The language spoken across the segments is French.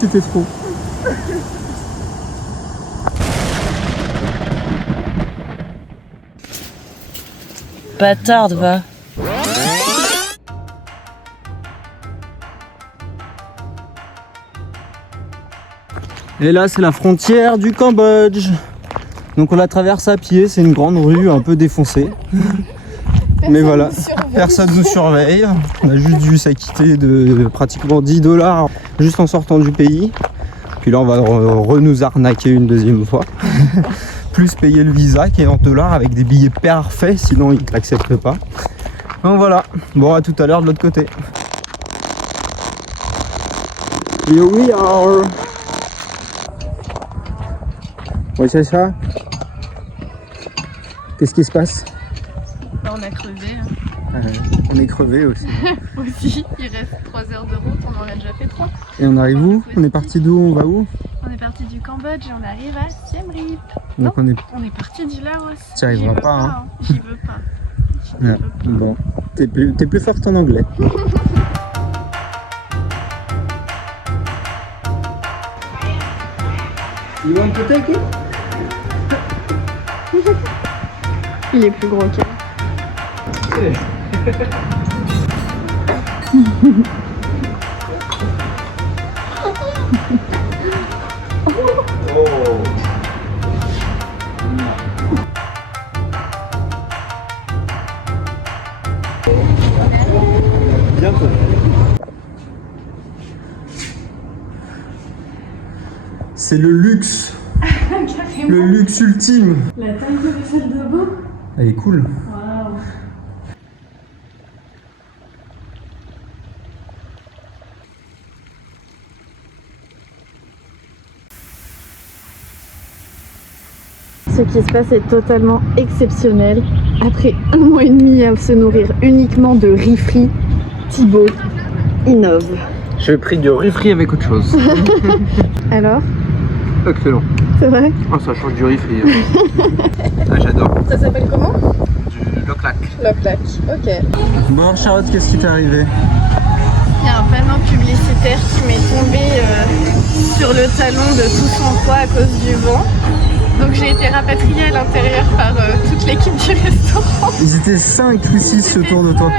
C'était trop. Bâtarde, va. Et là, c'est la frontière du Cambodge. Donc on la traverse à pied, c'est une grande rue un peu défoncée. Mais voilà, personne nous surveille. On a juste dû s'acquitter de pratiquement 10 $ juste en sortant du pays. Puis là, on va nous arnaquer une deuxième fois. Plus payer le visa qui est en dollars avec des billets parfaits, sinon ils ne l'acceptent pas. Donc voilà, bon à tout à l'heure de l'autre côté. Here we are. Oui, c'est ça. Qu'est-ce qui se passe? On a crevé. On est crevé aussi. Aussi, il reste 3 heures de route, on en a déjà fait 3. Et on arrive où? On est parti d'où? On va où? On est parti du Cambodge et on arrive à Siem Reap. Donc non, on est parti du Laos. T'y arriveras pas, hein. J'y veux pas. Ouais, bon, t'es plus forte en anglais. You want to take it? Il est plus gros qu'elle. Bientôt. C'est le luxe. Le luxe ultime. La taille de la salle de bain. Elle est cool. Waouh. Ce qui se passe est totalement exceptionnel. Après 1 mois et demi à se nourrir uniquement de riz frit, Thibaut innove. J'ai pris du riz frit avec autre chose. Alors, Excellent. c'est vrai? Oh, ça change du riz frit. Ah, j'adore. Ça s'appelle comment? Du loc-lac. Loc-lac, ok. Bon, Charlotte, qu'est-ce qui t'est arrivé? Il y a un panneau publicitaire qui m'est tombé sur le talon de tout son poids à cause du vent. Donc j'ai été rapatriée à l'intérieur par toute l'équipe du restaurant. Ils étaient 5 ou 6 autour de toi.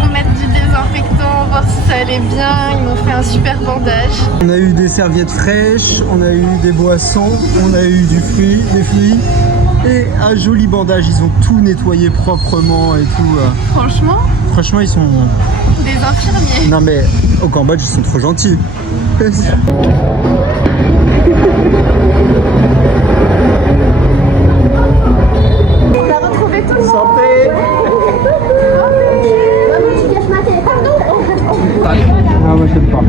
Pour mettre du désinfectant, voir si ça allait bien. Ils m'ont fait un super bandage. On a eu des serviettes fraîches, on a eu des boissons, on a eu des fruits et un joli bandage. Ils ont tout nettoyé proprement et tout. Franchement, Ils sont... des infirmiers. Non mais au Cambodge, ils sont trop gentils. On a retrouvé tout le monde. Santé. Ah, moi je sais pas.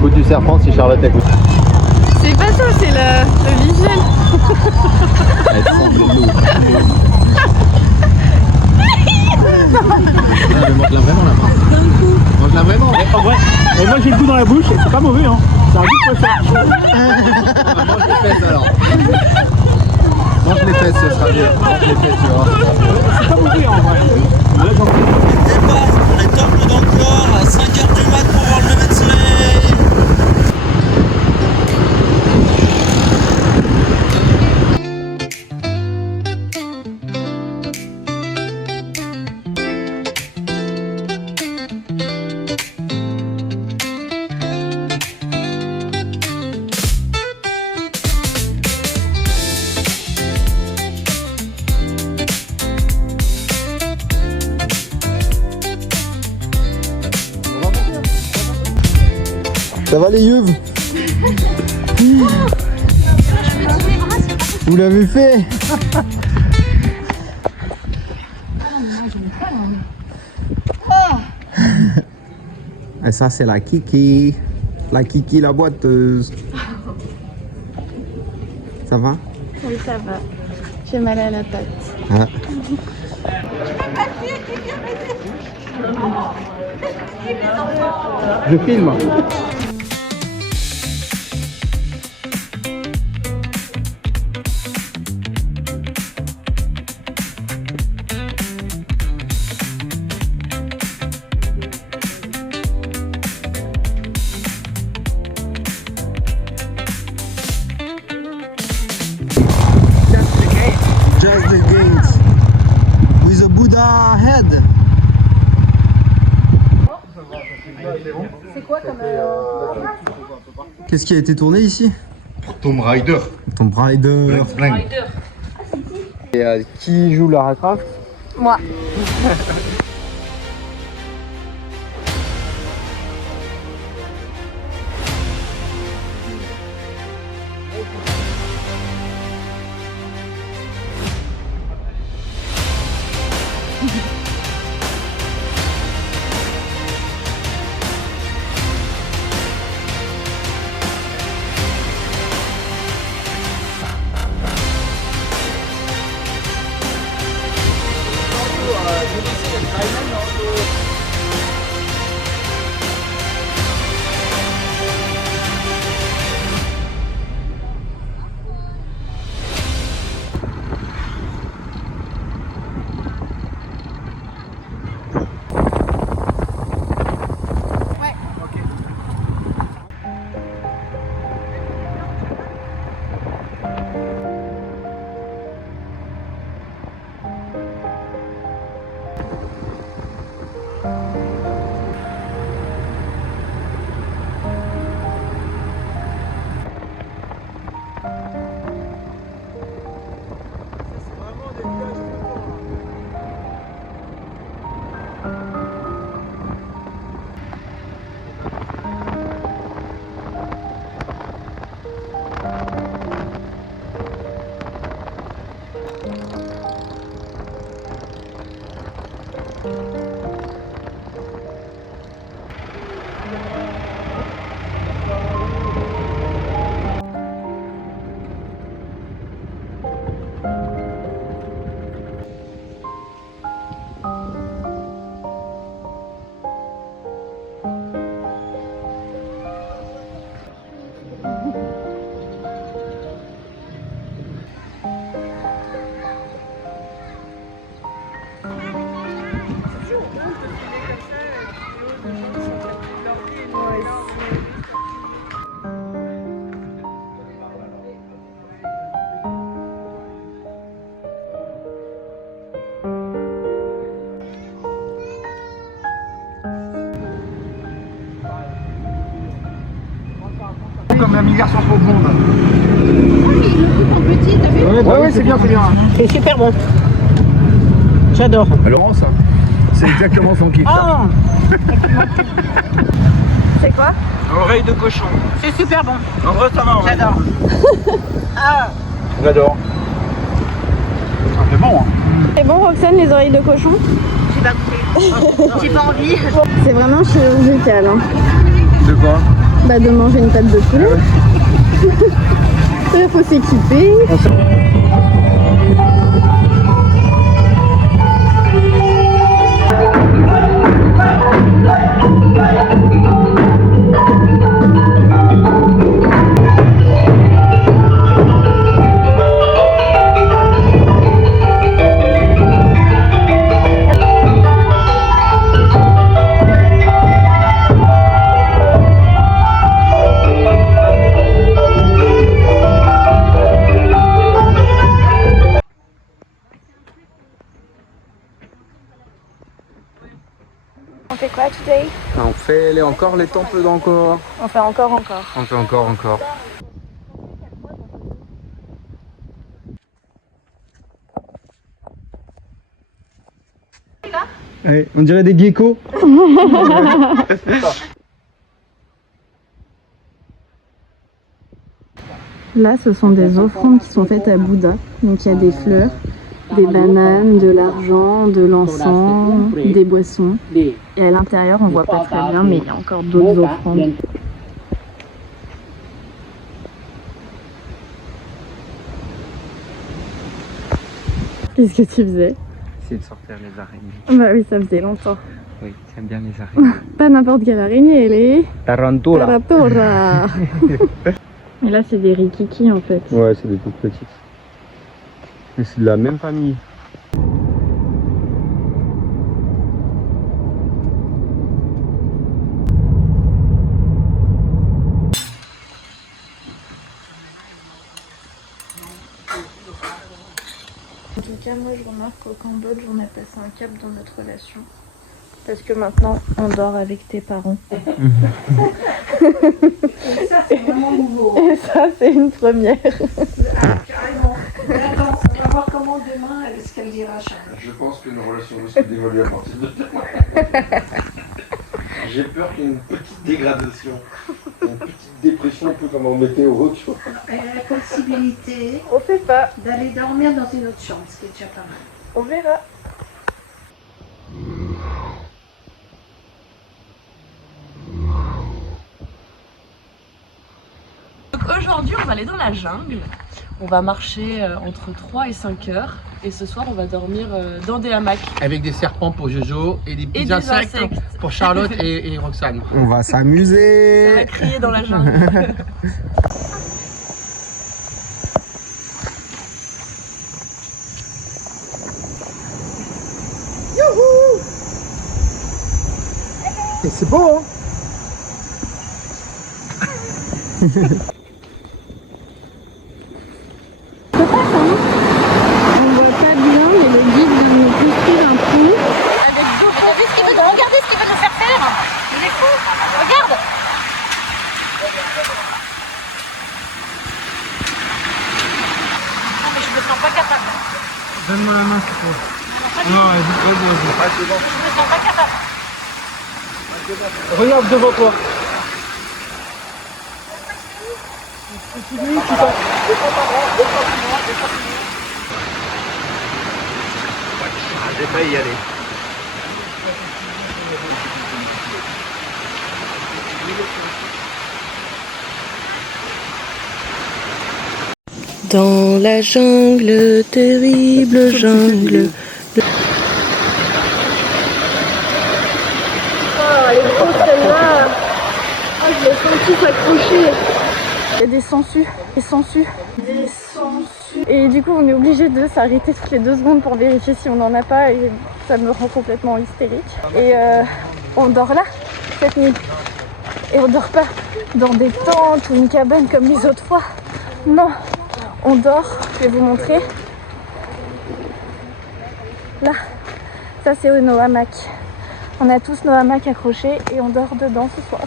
Goût du serpent si Charlotte écoute. C'est pas ça, c'est le visuel. Elle tremble de l'eau. Mange-la vraiment la main. Mange-la vraiment. En vrai, moi j'ai le goût dans la bouche et c'est pas mauvais, hein. C'est un goût de poisson. Mange les fesses alors. Mange les fesses, ce sera mieux. Mange les fesses, tu vois. C'est pas mauvais en vrai. Là, j'en Départ pour les temples d'Angkor à 5h du mat pour voir le lever de soleil. Ça va les yeux? Vous l'avez fait? Et ça c'est la Kiki. La Kiki la boiteuse. Ça va? Oui, ça va. J'ai mal à la patte. Ah. Je filme. Buddha Head. C'est quoi comme... Qu'est-ce qui a été tourné ici? Tomb Raider. Tomb Raider. Blank. Et qui joue Lara Croft? Moi. Comme la migration pour le monde. Ouais, c'est bien, c'est bien. C'est super bon. J'adore. Laurence, c'est exactement son kiff. Oh, C'est quoi? Oreille de cochon. c'est super bon. En vrai, ça va. J'adore. Ah, J'adore. Ah, c'est bon, hein. C'est bon Roxane, les oreilles de cochon? j'ai pas goûté. J'ai pas envie. C'est vraiment chirurgical. Hein. De quoi? Bah de manger une tête de poulet. Il faut s'équiper. On fait quoi today? On fait encore les temples d'Angkor. On fait encore. On fait encore. Ouais, on dirait des geckos. Là, ce sont des offrandes qui sont faites à Bouddha. Donc il y a des fleurs, des bananes, de l'argent, de l'encens, des boissons. Et à l'intérieur, on voit pas très bien, mais il y a encore d'autres offrandes. Qu'est-ce que tu faisais? Essayer de sortir les araignées. Bah oui, ça faisait longtemps. Oui, j'aime bien les araignées. Pas n'importe quelle araignée, elle est Tarantula. Taratora. Et là, c'est des rikiki en fait. Ouais, c'est des toutes petites. Mais c'est de la même famille. En tout cas, moi je remarque qu'au Cambodge, on a passé un cap dans notre relation. Parce que maintenant, on dort avec tes parents. Et ça, c'est vraiment nouveau. Et ça, c'est une première. Ah, carrément. Attends, on va voir comment demain, ce qu'elle dira, Charles. Je pense qu'une relation risque d'évoluer à partir de demain. J'ai peur qu'il y ait une petite dégradation, une petite dépression, un peu comme en météo, tu vois. Elle a la possibilité On fait pas. d'aller dormir dans une autre chambre, ce qui est déjà pas mal. On verra. Donc aujourd'hui, on va aller dans la jungle. On va marcher entre 3 et 5 heures. Et ce soir, on va dormir dans des hamacs. Avec des serpents pour Jojo et des petits des insectes insectes. pour Charlotte et Roxane. On va Ça va s'amuser. crier dans la jungle. Et c'est beau, hein. On voit pas bien, mais le guide nous construit un pont. Regardez ce qu'il veut nous faire faire. Il est fou. Regarde. Non, mais je me sens pas capable. Donne-moi la main, s'il te plaît. Non, vas-y. Je me sens pas capable. Regarde devant toi. J'ai failli y aller. Dans la jungle, terrible jungle. Ah, elle est grosse celle-là. Ah, je l'ai senti s'accrocher. Il y a des sangsues, des sangsues, des sangsues. Et du coup, on est obligé de s'arrêter toutes les 2 secondes pour vérifier si on n'en a pas. Et ça me rend complètement hystérique. Et on dort là, cette nuit. Et on dort pas dans des tentes ou une cabane comme les autres fois. Non, on dort, je vais vous montrer. Là, ça c'est nos hamacs. On a tous nos hamacs accrochés et on dort dedans ce soir.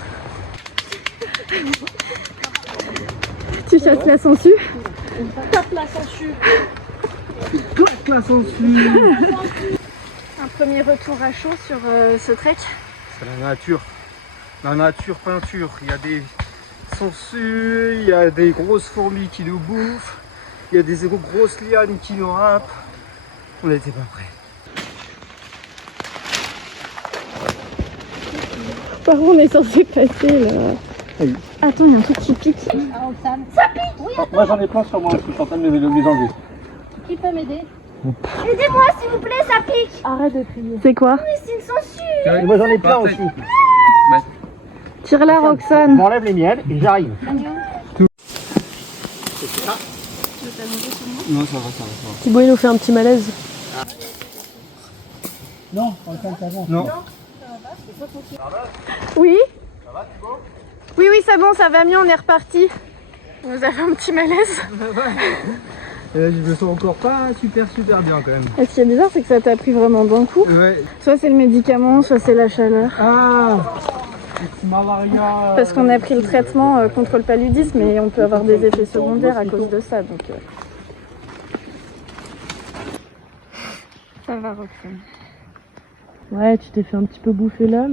Tu chasses la sangsue? Tape la sangsue. Claque la sangsue. Un premier retour à chaud sur ce trek. C'est la nature. La nature peinture. Il y a des sangsues, il y a des grosses fourmis qui nous bouffent, il y a des grosses lianes qui nous râpent. On n'était pas prêts. Par où on est censé passer là? Oui. Attends, il y a un truc qui pique. Moi j'en ai plein sur moi, parce que je suis en train de les enlever. Qui peut m'aider? Aidez-moi s'il vous plaît, ça pique. Arrête de crier. C'est quoi? C'est une sangsue. Et moi j'en ai plein aussi. Tire-la, Je Roxane. m'enlève les miels et j'arrive. Non, ça va. Thibaut, il nous fait un petit malaise. Non, on le fait avant. Non. Oui? Oui, c'est bon, ça va mieux, on est reparti. Vous avez un petit malaise. Et là, je me sens encore pas super bien quand même. Et ce qui est bizarre, c'est que ça t'a pris vraiment d'un coup. Ouais. Soit c'est le médicament, soit c'est la chaleur. Ah, malaria. Parce qu'on a pris le traitement contre le paludisme et on peut avoir des effets secondaires à cause de ça. Donc, ça va, Roxane. Ouais, tu t'es fait un petit peu bouffer là.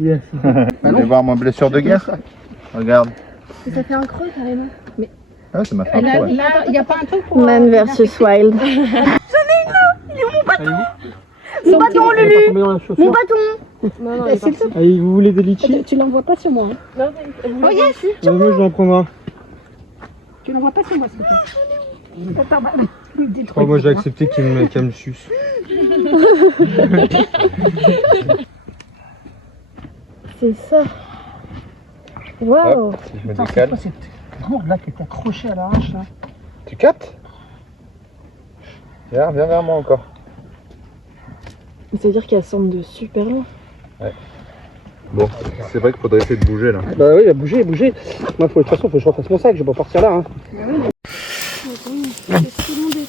Yes. Allez voir ma blessure de guerre. Regarde. Ça fait un creux carrément. Ah, ça m'a fait un coup, ouais. Il n'y a pas un truc pour... Man versus Wild. Mon bâton, Lulu. Mon bâton. Non, non, il est parti. Allez, vous voulez des litchis? Tu l'envoies pas sur moi. Hein. Moi, je vais en prendre un. Tu l'envoies pas sur moi, s'il te plaît. Attends, Oh, moi, j'ai accepté qu'il me suce. C'est ça. Waouh. Si je me Attends, c'est décale. quoi cette gourde là qui est accrochée à la hache là? Tu captes? Viens vers moi encore. C'est-à-dire qu'elle semble de super loin. Bon, c'est vrai qu'il faudrait essayer de bouger là. Bah oui, bouger. Moi, de toute façon, faut que je refasse mon sac, je vais pas partir là. Hein.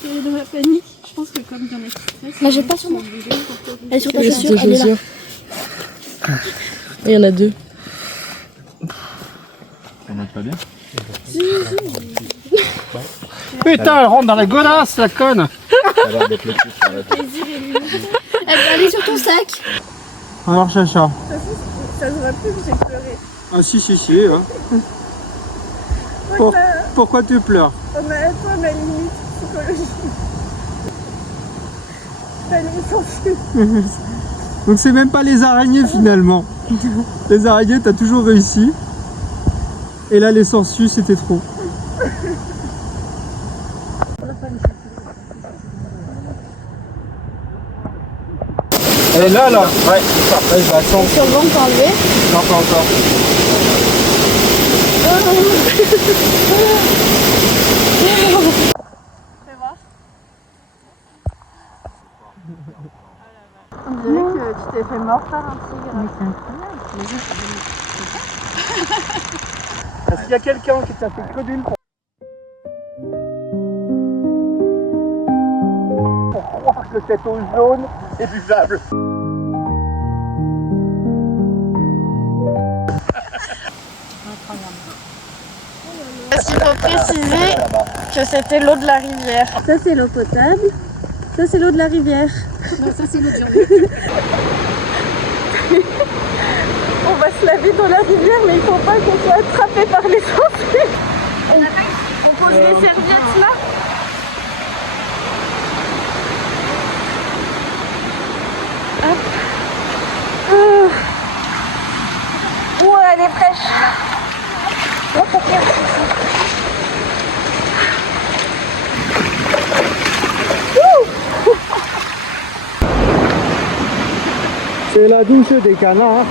dans la panique. Je pense que comme il y en a qui fait, Mais j'ai pas sur moi. Elle est sur ta Oui, chaussure, c'est elle est là. chaussures. Il y en a deux. On note pas bien. Putain, elle rentre dans la godasse, la conne. Ça a l'air d'être le plus sur la tête. Elle va aller sur ton sac. Alors Chacha. ça se voit plus que j'ai pleuré. Ah si. Hein. Pourquoi tu pleures? On a atteint ma limite psychologique. Fallait s'enfuir. Donc c'est même pas les araignées finalement. Les araignées t'as toujours réussi. Et là les sangsues c'était trop. Elle est là. Ouais, c'est ça. Ouais, je la sens. Sur le banc, t'as enlevé. Non, pas encore. On dirait que tu t'es fait mort par un tigre. Mais c'est incroyable. Est-ce qu'il y a quelqu'un qui t'a fait que d'une pour croire que cette eau jaune est buvable? Parce qu'il faut préciser que c'était l'eau de la rivière. Ça c'est l'eau potable, ça c'est l'eau de la rivière. Non, ça c'est l'autre. On va se laver dans la rivière mais il faut pas qu'on soit attrapé par les sangsues. On pose les serviettes là. Hop. Oh, elle est fraîche. C'est la douche des canards.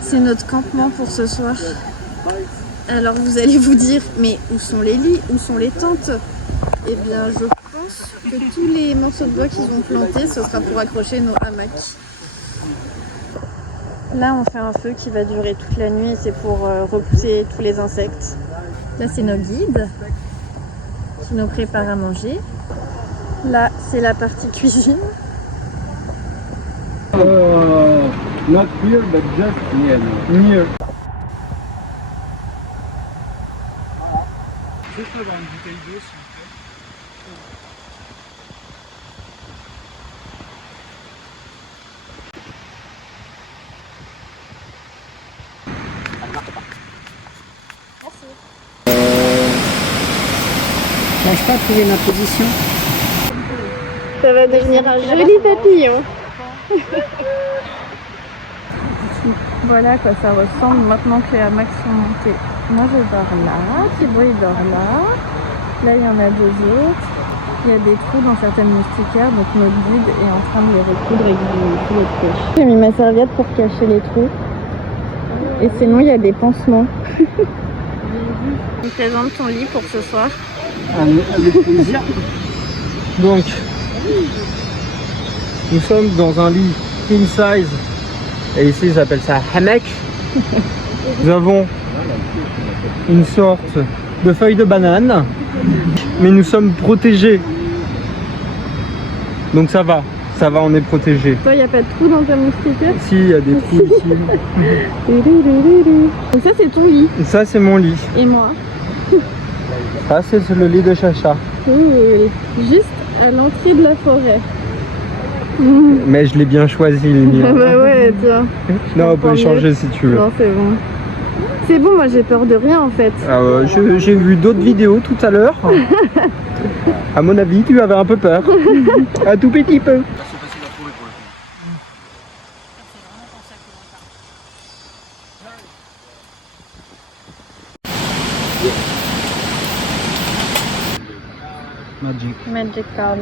C'est notre campement pour ce soir. Alors vous allez vous dire, mais où sont les lits, où sont les tentes? Eh bien je pense que tous les morceaux de bois qu'ils ont plantés, ce sera pour accrocher nos hamacs. Là on fait un feu qui va durer toute la nuit et c'est pour repousser tous les insectes. Là c'est nos guides qui nous préparent à manger. Là c'est la partie cuisine. Not here, but just near. Juste avoir une bouteille d'eau, s'il vous plaît. J'arrive pas à trouver ma position. Ça va devenir un joli papillon. Voilà à quoi ça ressemble maintenant que les hamacs sont montés. Moi je dors là, Thibaut il dort là. Là il y en a deux autres. Il y a des trous dans certaines moustiquaires, donc notre guide est en train de les recoudre avec du filet de pêche. J'ai mis ma serviette pour cacher les trous. Et sinon il y a des pansements. On présente ton lit pour ce soir. Avec plaisir. Donc, nous sommes dans un lit king size. Et ici, ils appellent ça hamac. Nous avons une sorte de feuille de banane. Mais nous sommes protégés. Donc ça va, on est protégés. Toi, il n'y a pas de trou dans ta moustiquaire? Si, il y a des trous ici. Donc ça, c'est ton lit. Et ça, c'est mon lit. Et moi? Ça, c'est le lit de Chacha. Cool. Juste à l'entrée de la forêt. Mais je l'ai bien choisi, le mien. Ah bah ouais, tiens. Non, on peut changer si tu veux. Non, c'est bon. C'est bon, moi j'ai peur de rien en fait. J'ai vu d'autres vidéos tout à l'heure. À mon avis, tu avais un peu peur. Un tout petit peu. Magic card.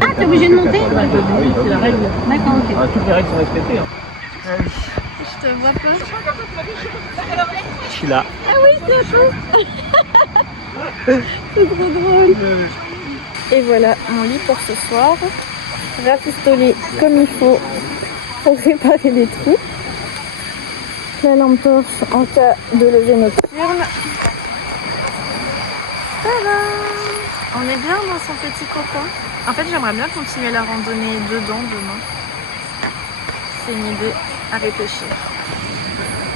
Ah, t'es obligé de monter? C'est la règle. D'accord, ok. Toutes les règles sont respectées. Hein. Je te vois pas. Je suis là. Ah oui, c'est trop. C'est trop drôle. Et voilà mon lit pour ce soir. Rafistolé comme il faut pour réparer les trous. La lampe torche en cas de levée nocturne. On est bien dans son petit cocon. En fait, j'aimerais bien continuer la randonnée dedans demain. C'est une idée à réfléchir.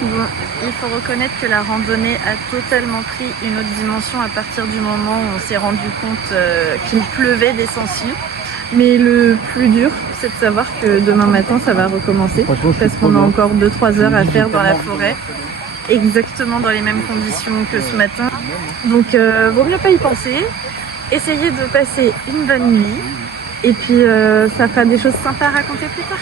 Bon, il faut reconnaître que la randonnée a totalement pris une autre dimension à partir du moment où on s'est rendu compte qu'il pleuvait des sangsues. Mais le plus dur, c'est de savoir que demain matin, ça va recommencer. Parce qu'on a encore 2-3 heures à faire dans la forêt. Exactement dans les mêmes conditions que ce matin. Donc vaut mieux pas y penser. Essayez de passer une bonne nuit. Et puis ça fera des choses sympas à raconter plus tard.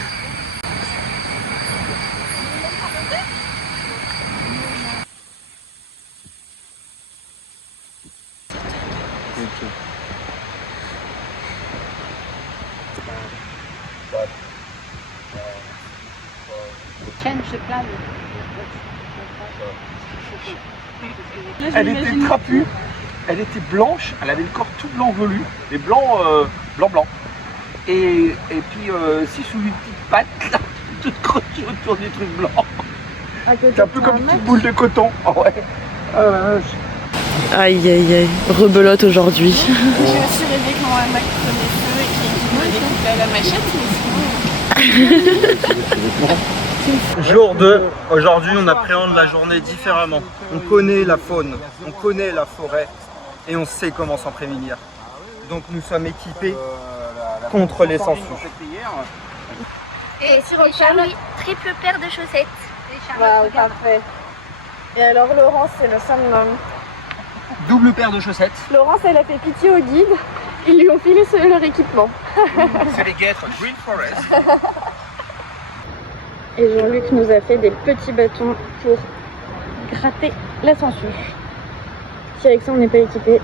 Elle était trapue, elle était blanche, elle avait le corps tout blanc velu, les blancs, blanc. Et puis 6 ou 8 petites pattes, là, toutes crochées autour du truc blanc. C'est un peu comme une petite boule de coton. Oh ouais. Aïe aïe aïe, rebelote aujourd'hui. Je me suis rêvé quand un Mac prenait feu et qu'il me découpait à la machette, mais sinon... Jour 2, aujourd'hui on appréhende la journée différemment. On connaît la faune, on connaît la forêt et on sait comment s'en prémunir. Donc nous sommes équipés contre les sangsues. Et sur Charlie, triple paire de chaussettes. Waouh, parfait. Et alors Laurence, c'est le summum. Double paire de chaussettes. Laurence, elle a fait pitié au guide. Ils lui ont filé leur équipement. C'est les guêtres Green Forest. Et Jean-Luc nous a fait des petits bâtons pour gratter la sangsue. Si avec ça on n'est pas équipé.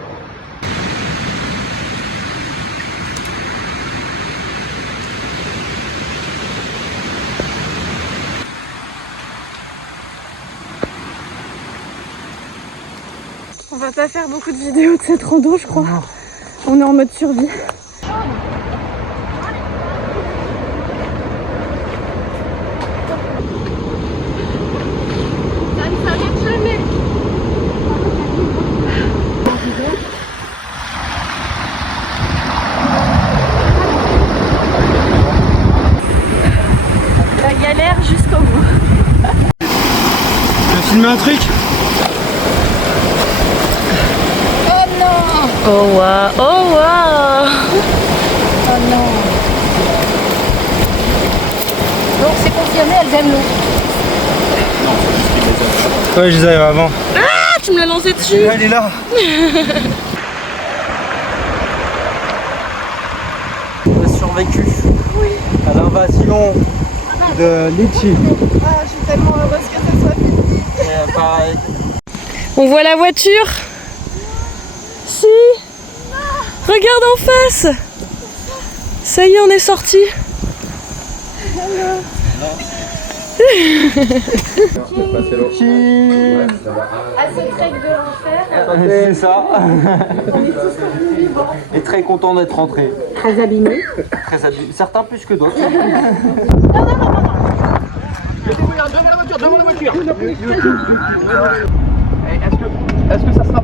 On va pas faire beaucoup de vidéos de cette rando, je crois. On est en mode survie. Ça ne s'arrête jamais. La galère jusqu'au bout. Je vais filmer un truc. Oh waouh, oh waouh. Oh non. Donc c'est confirmé, elles aiment l'eau. Ouais, je les avais avant. Ah, tu me l'as lancé dessus. Elle est là. On a survécu à l'invasion de Litchi. Ah, je suis tellement heureuse que ça soit fini. Et pareil. On voit la voiture. Si. Regarde en face. Ça y est, on est sorti. À ce trek de l'enfer, C'est ça. on est tous revenus vivants. Et très content d'être rentré. Très abîmés. Très abîmé. Certains plus que d'autres. Devant la voiture, devant la voiture. Est-ce que ça sera